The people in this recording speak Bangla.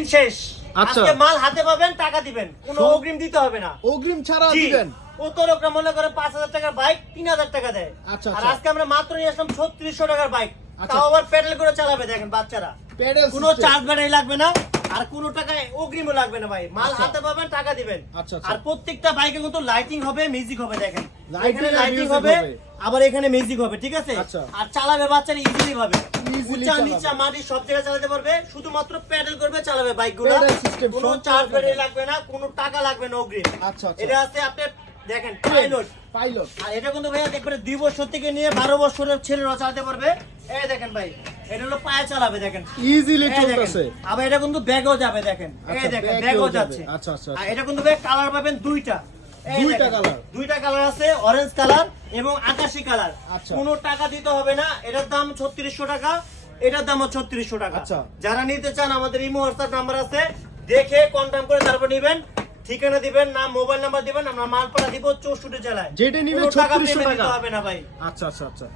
দিন শেষ। আচ্ছা। আজকে মাল হাতে পাবেন টাকা দিবেন। কোনো অগ্রিম দিতে হবে না। অগ্রিম ছাড়া দিবেন? মনে করে পাঁচ হাজার টাকার বাইক তিন হাজার টাকা দেয়। আচ্ছা, আর আচ্ছা। আজকে আমরা মাত্র নিয়ে আসলাম ছত্রিশশো টাকার বাইক। তাও আবার প্যাডেল করে চালাবে দেখেন বাচ্চারা। প্যাডেল কোনো চার্জ ব্যাটারি লাগবে না আর কোনো টাকায় অগ্রিমও লাগবে না ভাই। মাল। হাতে পাবেন টাকা দিবেন। আর প্রত্যেকটা বাইকে কিন্তু লাইটিং হবে মিউজিক হবে দেখেন। লাইটিং হবে। আবার এখানে মিউজিক হবে ঠিক আছে? আচ্ছা। আর চালাবে বাচ্চারা ইজিলি ভাবে। উঁচা নিচা মাটি সব জায়গায় চালাতে পারবে শুধুমাত্র প্যাডেল করবে চালাবে বাইকগুলো কোনো চার্জ ব্যাটারি লাগবে না কোনো টাকা লাগবে না অগ্রিম। আচ্ছা, আচ্ছা। এটা আছে আপনি দেখেন পাইলট পাইলট আর এটা কিন্তু ভাইয়া একবারে দুই বছর থেকে নিয়ে বারো বছরের ছেলেরা চালাতে পারবে। এই দেখেন ভাই এটা হলো পায়ে চালাবে দেখেন। ইজিলি। চলতেছে। আবার এটা কিন্তু ব্যাগও যাবে দেখেন। এই দেখেন ব্যাগও যাচ্ছে। আচ্ছা, আচ্ছা, আর। এটা কিন্তু ব্যাগ কালার পাবেন দুইটা। দুইটা colour? দুইটা কালার আছে অরেঞ্জ কালার এবং আকাশি কালার। কোন কোনো টাকা দিতে হবে না। এটার দাম ছত্রিশশো টাকা এটার দাম ছত্রিশশো টাকা। আচ্ছা। যারা নিতে চান আমাদের ইমো হোয়াটসঅ্যাপ নাম্বার আছে। দেখে কনফার্ম করে তারপর নিবেন। ঠিকানা দিবেন না মোবাইল নাম্বার দিবেন আমরা মালপাড়া দিব চৌষট্টি জেলায়। যেটা নিবে টাকা দিতে হবে না ভাই। আচ্ছা আচ্ছা আচ্ছা।